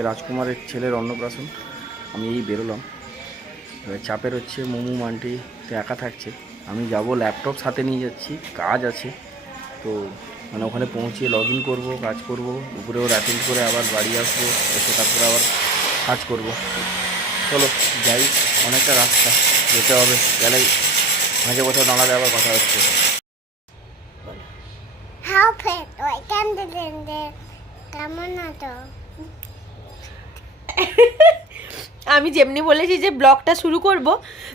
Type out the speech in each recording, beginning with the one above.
আজকে রাজকুমারের ছেলের অন্নপ্রাশন। আমি এই বেরোলাম, চাপের হচ্ছে মোমো মান্টি তো একা থাকছে। আমি যাব, ল্যাপটপ সাথে নিয়ে যাচ্ছি, কাজ আছে তো মানে ওখানে পৌঁছিয়ে লগ ইন করবো, কাজ করব, উপরে ওর অ্যাটেন্ড করে আবার বাড়ি আসবো, এসে তারপরে আবার কাজ করব। চলো যাই, অনেকটা রাস্তা যেতে হবে, গেলেই মাঝে কোথাও দাঁড়ালে আবার কথা হচ্ছে। কেমন আছো? আমি যেমনি বলেছি যে ব্লগটা শুরু করব,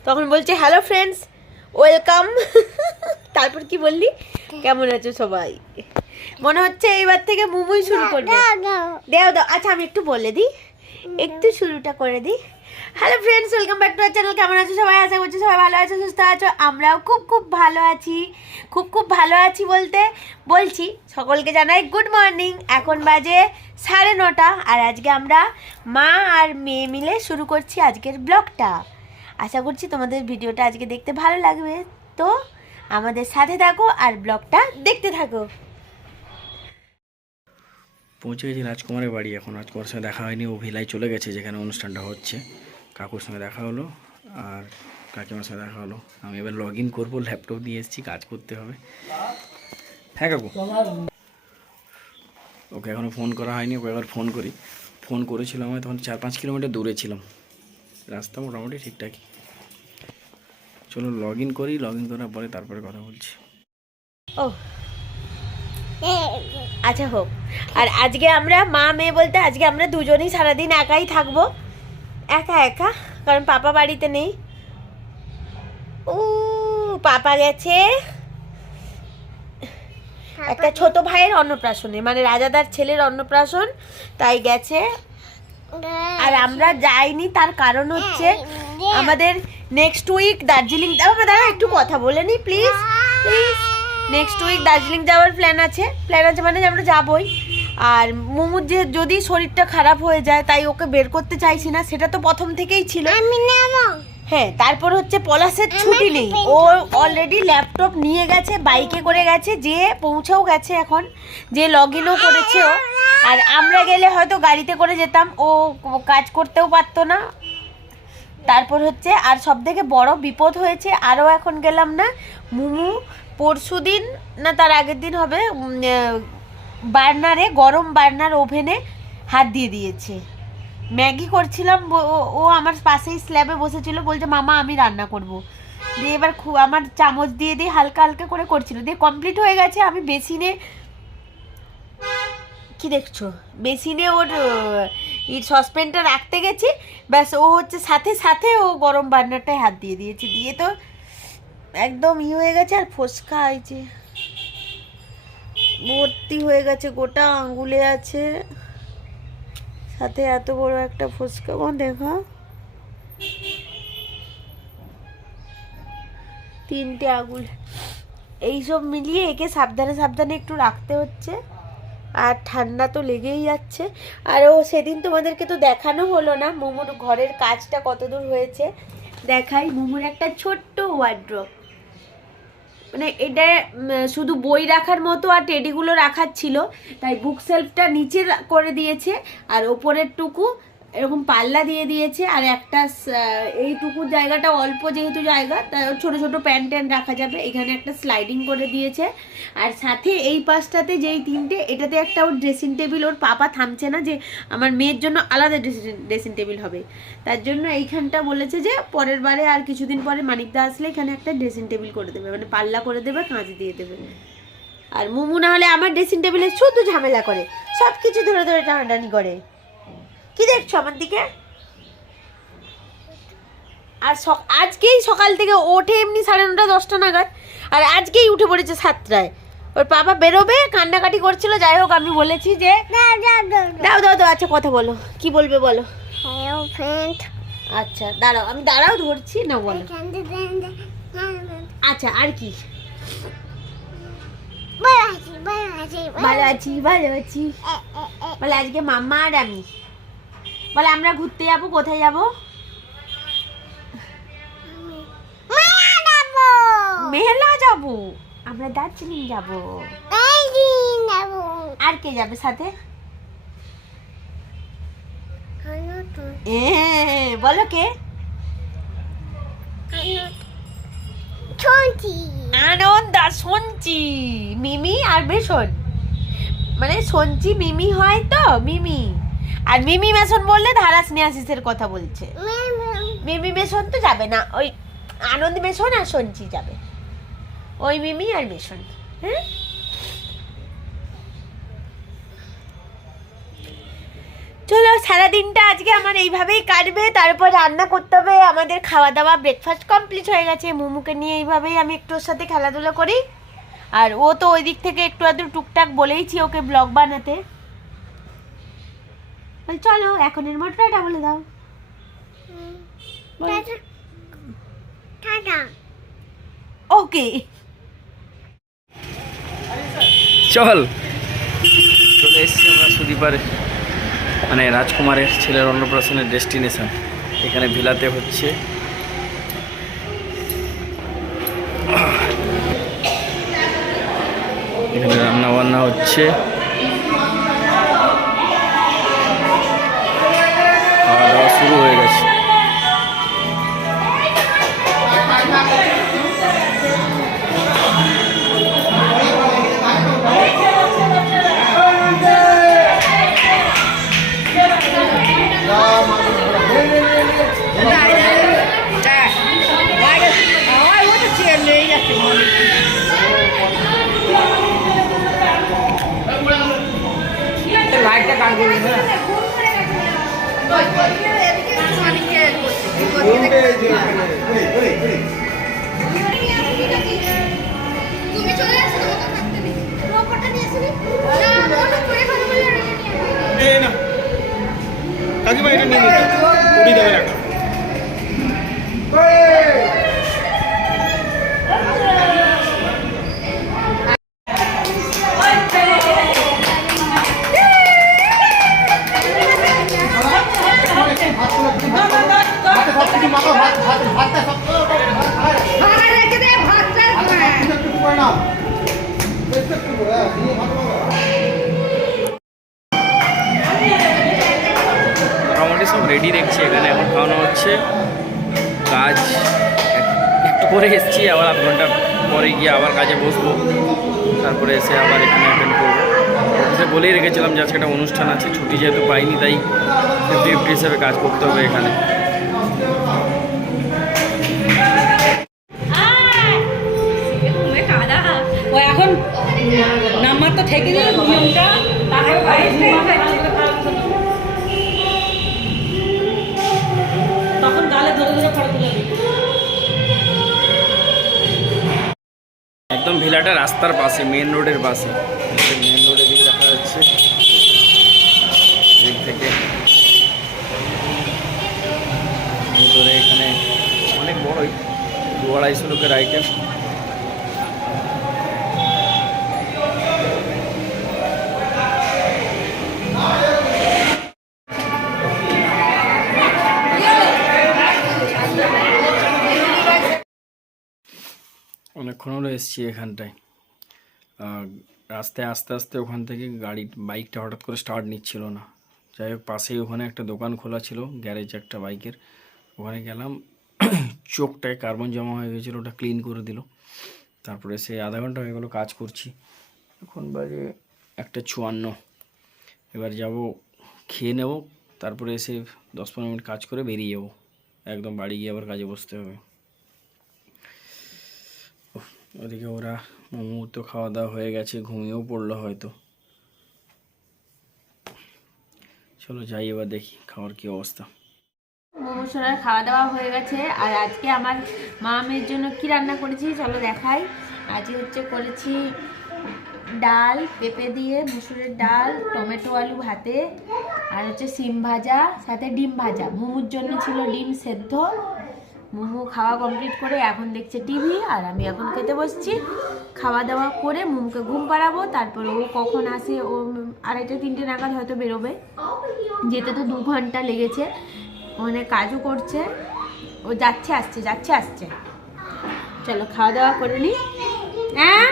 তখন বলছে হ্যালো ফ্রেন্ডস, ওয়েলকাম। তারপর কি বললি, কেমন আছো সবাই? মনে হচ্ছে এইবার থেকে মুমুই শুরু করবে। দেও দাও, আচ্ছা আমি একটু বলে দিই, একটু শুরুটা করে দিই। Hello friends, welcome back to our channel. কেমন আছো সবাই? আশা করছি সবাই ভালো আছো, সুস্থ আছো। আমরাও খুব ভালো আছি। খুব ভালো আছি বলতে বলছি সকলকে জানাই গুড মর্নিং। এখন বাজে 9:30, আর আজকে আমরা মা আর মেয়ে মিলে শুরু করছি আজকের ব্লগটা। আশা করছি তোমাদের ভিডিওটা আজকে দেখতে ভালো লাগবে, তো আমাদের সাথে থাকো আর ব্লগটা দেখতে থাকো। পৌঁছে গেছি রাজকুমারের বাড়ি। এখন রাজকুমারের সঙ্গে দেখা হয়নি, ও ভিলায় চলে গেছে যেখানে অনুষ্ঠানটা হচ্ছে। কাকুর সঙ্গে দেখা হলো আর কাকিমার সঙ্গে দেখা হলো। আমি এবার লগ ইন করবো, ল্যাপটপ দিয়ে এসেছি, কাজ করতে হবে। হ্যাঁ কাকু, ওকে এখনও ফোন করা হয়নি, ওকে একবার ফোন করি। ফোন করেছিলাম আমি তখন 4-5 কিলোমিটার দূরে ছিলাম, রাস্তা মোটামুটি ঠিকঠাকই। চলো লগ ইন করি, লগ ইন করার পরে তারপরে কথা বলছি। ও আচ্ছা হোক। আর আজকে আমরা মা মেয়ে বলতে আজকে আমরা দুজনেই সারাদিন একাই থাকবো, একা কারণ পাপা বাড়িতে নেই। পাপা গেছে একটা ছোট ভাইয়ের অন্নপ্রাশনে, মানে রাজাদার ছেলের অন্নপ্রাশন, তাই গেছে। আর আমরা যাইনি, তার কারণ হচ্ছে আমাদের নেক্সট উইক দার্জিলিং। দাঁড়া একটু কথা বলে নি প্লিজ। নেক্সট উইক দার্জিলিং যাওয়ার প্ল্যান আছে মানে আমরা যাবই। আর মোমোর যে যদি শরীরটা খারাপ হয়ে যায়, তাই ওকে বের করতে চাইছি না, সেটা তো প্রথম থেকেই ছিল। হ্যাঁ, তারপর হচ্ছে পলাশের ছুটি নেই, ও অলরেডি ল্যাপটপ নিয়ে গেছে, বাইকে করে গেছে, যে পৌঁছেও গেছে, এখন যে লগ ইনও করেছে ও। আর আমরা গেলে হয়তো গাড়িতে করে যেতাম, ও কাজ করতেও পারতো না। তারপর হচ্ছে আর সব থেকে বড় বিপদ হয়েছে, আরও এখন গেলাম না। মুমু পরশু দিন না তার আগের দিন হবে, বার্নারে, গরম বার্নার ওভেনে হাত দিয়ে দিয়েছে। ম্যাগি করছিলাম, ও আমার পাশেই স্ল্যাবে বসেছিল, বলছে মামা আমি রান্না করব। দিয়ে এবার আমার চামচ দিয়ে দিয়ে হালকা করে করছিল, দিয়ে কমপ্লিট হয়ে গেছে। আমি বেসিনে, কি দেখছো, বেসিনে ওর সসপ্যানটা রাখতে গেছি, ব্যাস ও হচ্ছে সাথে ও গরম বার্নারটায় হাত দিয়ে দিয়েছে, দিয়ে তো একদম হয়ে গেছে। আর ফোসকা হয়েছে, ভর্তি হয়ে গেছে, গোটা আঙ্গুলে আছে, সাথে এত বড় একটা ফোসকা। দেখা 3টে আঙুল, এইসব মিলিয়ে একে সাবধানে একটু রাখতে হচ্ছে। আর ঠান্ডা তো লেগেই যাচ্ছে। আর ও সেদিন তোমাদেরকে তো দেখানো হলো না মোমোর ঘরের কাজটা কতদূর হয়েছে। দেখাই, মোমোর একটা ছোট্ট ওয়ার্ড্রপ, মানে এটা শুধু বই রাখার মতো, আর টেডিগুলো রাখার ছিল, তাই বুক সেলফটা নিচে করে দিয়েছে, আর ওপরের টুকু এরকম পাল্লা দিয়ে দিয়েছে। আর একটা এইটুকু জায়গাটা অল্প যেহেতু জায়গা, তাই ছোট প্যান্ট রাখা যাবে, এখানে একটা স্লাইডিং করে দিয়েছে। আর সাথে এই পাশটাতে যেই 3টে, এটাতে একটা ওর ড্রেসিং টেবিল, ওর পাপা থামছে না যে আমার মেয়ের জন্য আলাদা ড্রেসিং টেবিল হবে, তার জন্য এইখানটা বলেছে যে পরের বারে আর কিছুদিন পরে মানিকদা আসলে এখানে একটা ড্রেসিং টেবিল করে দেবে, মানে পাল্লা করে দেবে, কাঁচ দিয়ে দেবে। আর মুমু না হলে আমার ড্রেসিং টেবিলে শুধু ঝামেলা করে, সব কিছু ধরে টানাটানি করে। কি দেখছো আমার দিকে? আর আজকেই সকাল থেকে ওঠে এমনি 9:30 10টা নাগাদ, আর আজকেই উঠে পড়েছে 7টায়। ওর বাবা বেরোবে, কান্নাকাটি করছিল। যাই হোক, আমি বলেছি যে দাও আচ্ছা কথা বলো, কি বলবে বলো। আচ্ছা দাঁড়াও, আমি ধরছি না, বলো। আচ্ছা আর কি? ভালো আছি বলে আজকে মাম্মা আর আমি, বলে আমরা ঘুরতে যাবো। কোথায় যাবো? মেলা যাবো আমরা, দার্জিলিং যাবো। আর কে যাবে সাথে? নতুন বলো কে? ছুটি আনন্দ সঞ্চি মিমি আর বেসন, মানে সঞ্চি মিমি হয় তো, মিমি আর মিমি বেসন বললে ধারাস নিয়াসিসের কথা বলছে। মিমি বেসন তো যাবে না, ওই আনন্দ বেসন আর সঞ্চি যাবে, ওই মিমি আর বেসন। হ্যাঁ চলো, সারাদিনটা আজকে আমার এইভাবেই কাটবে, তারপর রান্না করতে হবে আমাদের। খাওয়া দাওয়া ব্রেকফাস্ট কমপ্লিট হয়ে গেছে, মোমোকে নিয়ে এইভাবেই আমি একটু ওর সাথে খেলাধুলা করি। আর ও তো ওই দিক থেকে একটু আধটু টুকটাক বলেইছি ওকে ব্লগ বানাতে। চলো এখনের মতো টাটা বলে দাও। টাটা। ওকে চলে এসছি আমরা সুদীপার মানে রাজকুমারের ছেলের অন্নপ্রাশনের ডেস্টিনেশন। এখানে ভিলাতে হচ্ছে। এখানে রান্না বান্না হচ্ছে, খাওয়া দাওয়া শুরু হয়ে গেছে। তুমি চলে আসো, তোমাকে থাকতে দিই। রোবটটা নিয়ে আসবি না, মোটর করে খাবো বলে এই না কাকিমা, এটা নিয়ে নিতে উড়ি দেবে না। মোটামুটি সব রেডি দেখছি এখানে, এখন খাওয়ানো হচ্ছে। কাজ একটু করে এসেছি, আবার আধ ঘন্টা পরে গিয়ে আবার কাজে বসবো, তারপরে এসে আবার এখানে অ্যাটেন্ড করবো। অফিসে বলেই রেখেছিলাম যে আজকে একটা অনুষ্ঠান আছে, ছুটি যেহেতু পাইনি তাই 50-50 হিসেবে কাজ করতে হবে এখানে। ও এখন নাম্বার তো ঠেকে দিল নিয়মটা, তখন গালে ধরে ধরে ফটো তুলে দিই। একদম ভিলাটা রাস্তার পাশে, মেন রোডের পাশে, মেন রোডের দিকে দেখা যাচ্ছে দিক থেকে। ভিতরে এখানে অনেক বড়ই, 200-250 লোকের আইটেম। অনেকক্ষণ হলো এসছি এখানটায়। রাস্তায় আস্তে আস্তে ওখান থেকে বাইকটা হঠাৎ করে স্টার্ট নিচ্ছিল না। যাই হোক, পাশেই ওখানে একটা দোকান খোলা ছিল, গ্যারেজ একটা বাইকের, ওখানে গেলাম। চোখটায় কার্বন জমা হয়ে গেছিলো, ওটা ক্লিন করে দিল। তারপরে সে আধা ঘন্টা হয়ে গেলো কাজ করছি, এখন বাজে 1:54। এবার যাব, খেয়ে নেব, তারপরে এসে 10-15 মিনিট কাজ করে বেরিয়ে যাবো, একদম বাড়ি গিয়ে আবার কাজে বসতে হবে। ওদিকে ওরা মোমো তো খাওয়া দাওয়া হয়ে গেছে, ঘুমিয়েও পড়লো হয়তো। চলো যাই, এবার দেখি খাওয়ার কি অবস্থা। মোমো সোনার খাওয়া দাওয়া হয়ে গেছে। আর আজকে আমার মামের জন্য কি রান্না করেছি চলো দেখাই। আজকে হচ্ছে করেছি ডাল, পেঁপে দিয়ে মুসুরের ডাল, টমেটো আলু ভাতে, আর হচ্ছে সিম ভাজা, সাথে ডিম ভাজা। মোমোর জন্য ছিল ডিম সেদ্ধ। মোমো খাওয়া কমপ্লিট করে এখন দেখছে টিভি, আর আমি এখন খেতে বসছি। খাওয়া দাওয়া করে মোমোকে ঘুম পাড়াবো, তারপরে ও কখন আসে, ও 2:30-3টে নাগাদ হয়তো বেরোবে, যেতে তো 2 ঘন্টা লেগেছে। ওখানে কাজও করছে, ও যাচ্ছে আসছে। চলো খাওয়া দাওয়া করে নি। হ্যাঁ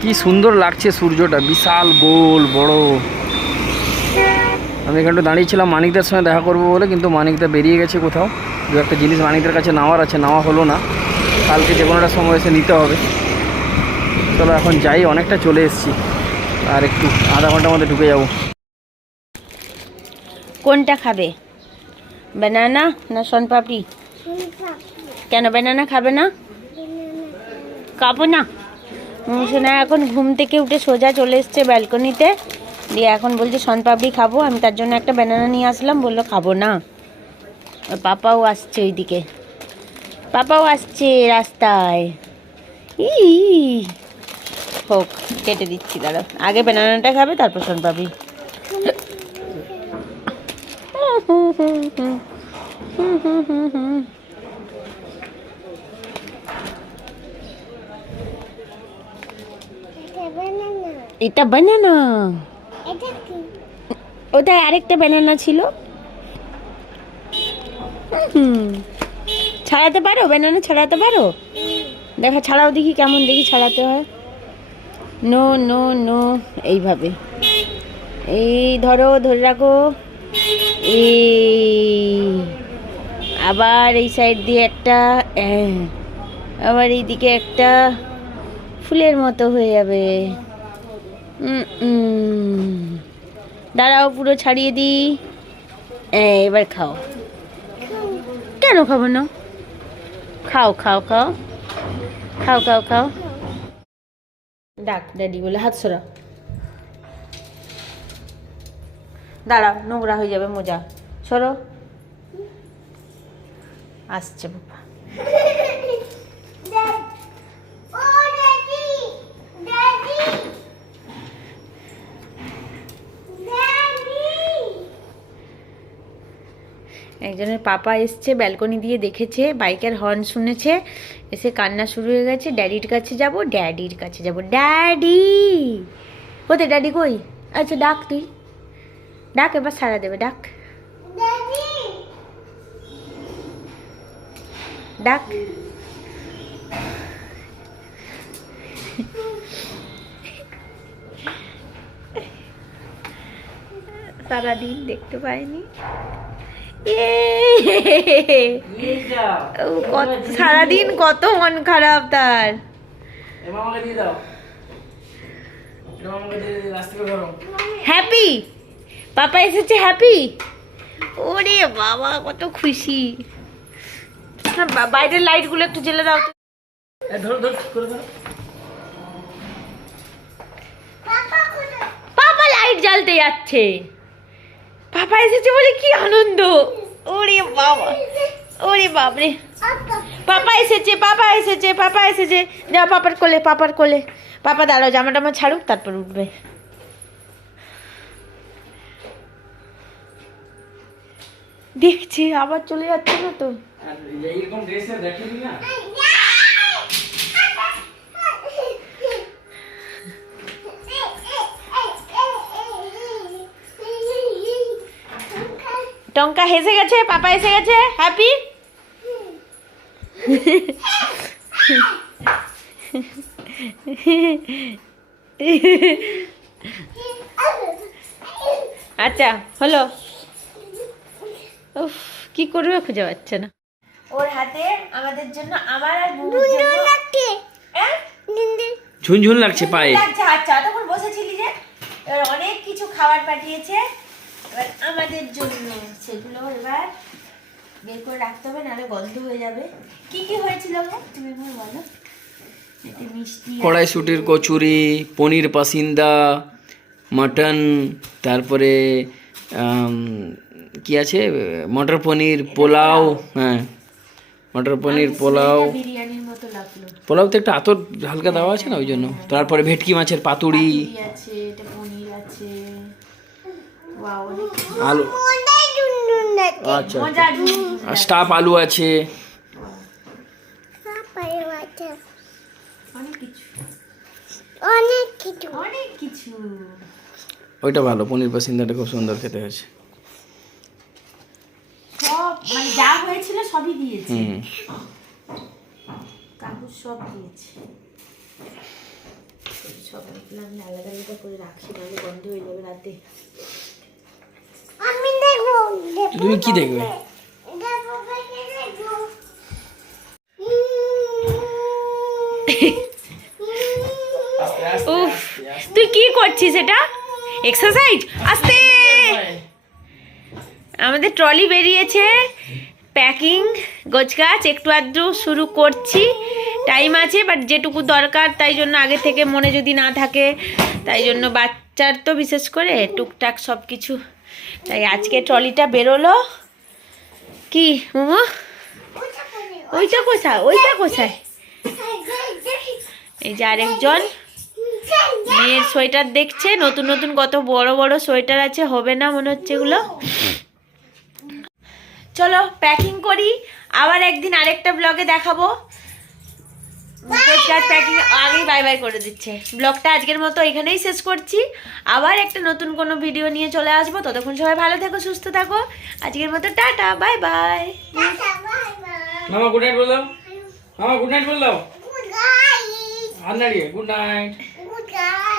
কি সুন্দর লাগছে সূর্যটা, বিশাল গোল বড়। আমি এখানটা দাঁড়িয়েছিলাম মানিকদের সঙ্গে দেখা করবো বলে, কিন্তু মানিকদা বেরিয়ে গেছে কোথাও। দু একটা জিনিস মানিকদের কাছে নেওয়ার আছে, নেওয়া হলো না। কালকে যে কোনো একটা সময় এসে নিতে হবে। চলো এখন যাই, অনেকটা চলে এসেছি, আর একটু আধা ঘন্টার মধ্যে ঢুকে যাব। কোনটা খাবে, ব্যানানা না শনপাপড়ি? কেন ব্যানানা খাবে না? খাবো না। শোনা এখন ঘুম থেকে উঠে সোজা চলে এসছে ব্যালকনিতে, দিয়ে এখন বলছে শনপাপড়ি খাবো। আমি তার জন্য একটা ব্যানানা নিয়ে আসলাম, বললো খাবো না। আর পাপাও আসছে ওইদিকে, পাপাও আসছে রাস্তায়। ই হোক, কেটে দিচ্ছি, দাঁড়াও। আগে ব্যানানাটা খাবে, তারপর শনপাপড়ি। এটা ব্যানানা, ওটা আরেকটা ব্যানানা ছিল। ছাড়াতে পারো ব্যানানা, ছাড়াতে পারো? দেখা ছাড়াও দেখি, কেমন দেখি ছাড়াতে হয়। নো নো নো, এইভাবে, এই ধরো, ধরে রাখো। এই আবার এই সাইড দিয়ে একটা, আবার এইদিকে একটা, ফুলের মতো হয়ে যাবে। দাঁড়াও, পুরো ছাড়িয়ে দিই। এবার খাও। কেন খাবো না? খাও খাও খাও খাও খাও খাও। ডাক ড্যাডি বলে, হাত সরা। দাঁড়াও, নোংরা হয়ে যাবে মোজা, সরো। আসছে বাবা। একজনের পাপা এসছে, ব্যালকনি দিয়ে দেখেছে, বাইকের হর্ন শুনেছে, এসে কান্না শুরু হয়ে গেছে। ড্যাডির কাছে যাব, ড্যাডির কাছে যাব। ড্যাডি কোথায়? ড্যাডি কই? আচ্ছা ডাক, তুই ডাক, এবার সারা দেবে, ডাক ডাক। সারাদিন দেখতে পাইনি। সারাদিন কত মন খারাপ তার। হ্যাপি, পাপা এসেছে, হ্যাপি। ওরে বাবা, কত খুশি। বাইরের লাইট গুলো একটু জ্বেলে দাও তো। পাপা লাইট জ্বালতে যাচ্ছে, পাপা এসেছে বলে কি আনন্দ। ওরে বাবা, ওরে বাপরে, পাপা এসেছে, পাপা এসেছে, পাপা এসেছে। যাও পাপার কোলে, পাপার কোলে। পাপা দাঁড়াও, জামা টামা ছাড়ুক, তারপর উঠবে। দেখছি আবার চলে যাচ্ছে না তো। এইরকম ড্রেসে দেখেনি না? টঙ্কা হেসে গেছে, পাপা এসে গেছে, হ্যাপি। আচ্ছা হলো। উফ, কি করবে খুঁজে পাচ্ছে না। ওর হাতে আমাদের জন্য, আমার আর বুবুর জন্য ঝুনঝুন লাগছে পায়ে। আচ্ছা, তখন বসেছিলি যে, এবার অনেক কিছু খাবার পাঠিয়েছে এবার আমাদের জন্য। সেগুলো এবার বের করে রাখতে হবে, নাহলে গন্ধ হয়ে যাবে। কি কি হয়েছিল গো, তুমি একবার বলো। এতে মিষ্টি, কড়াইশুটির কচুরি, পনির পাসিন্দা, মাটন, তারপরে কি আছে, মটর পনির পোলাও। হ্যাঁ, মটর পনির পোলাও। বিরিয়ানির মতো লাগলো। পোলাওতে একটা আতর হালকা দেওয়া আছে না, ওই জন্য। তারপরে ভেটকি মাছের পাতুড়ি আছে, এটা পনির আছে, ওয়াও, অনেক আলু, আচ্ছা, মজার স্টাফ আলু আছে, অনেক কিছু। ওইটা ভালো, পনির পাসিন্দাটা খুব সুন্দর খেতে হয়েছে। সব মানে যা হয়েছিল সবই দিয়েছে, হুম, কাগজ সব দিয়েছে। সব আমি আলাদা আলাদা করে রাখছি, নাহলে বন্ধ হয়ে যাবে রাতে। আমি দেখবো। তুমি কি দেখবে? উফ, তুই কি করছিস এটা? এক্সারসাইজ? আস্তে। আমাদের ট্রলি বেরিয়েছে, প্যাকিং গোছগাছ একটু আধটু শুরু করছি, টাইম আছে, বাট যেটুকু দরকার তাই জন্য আগে থেকে মনে যদি না থাকে, তাই জন্য বাচ্চার তো বিশেষ করে টুকটাক সব কিছু, তাই আজকে ট্রলিটা বেরোলো। কি মোমো? ওইটা কোথায়? ওইটা কোথায়? এই যে আরেকজন মেয়ের সোয়েটার দেখছে, নতুন নতুন কত বড় বড় সোয়েটার আছে, হবে না মনে হচ্ছে এগুলো। চলো প্যাকিং করি, আবার একদিন আরেকটা ব্লগে দেখাবো। প্যাকিং আগেই বাই বাই করে দিচ্ছে। ব্লগটা আজকের মতো এখানেই শেষ করছি, আবার একটা নতুন কোনো ভিডিও নিয়ে চলে আসবো। ততক্ষণ সবাই ভালো থেকো, সুস্থ থাকো। আজকের মতো টাটা, বাই বাই। মামা গুড নাইট বল দাও। মামা গুড নাইট বল দাও। Good guys. হাত নাড়িয়ে গুড নাইট। Good guys.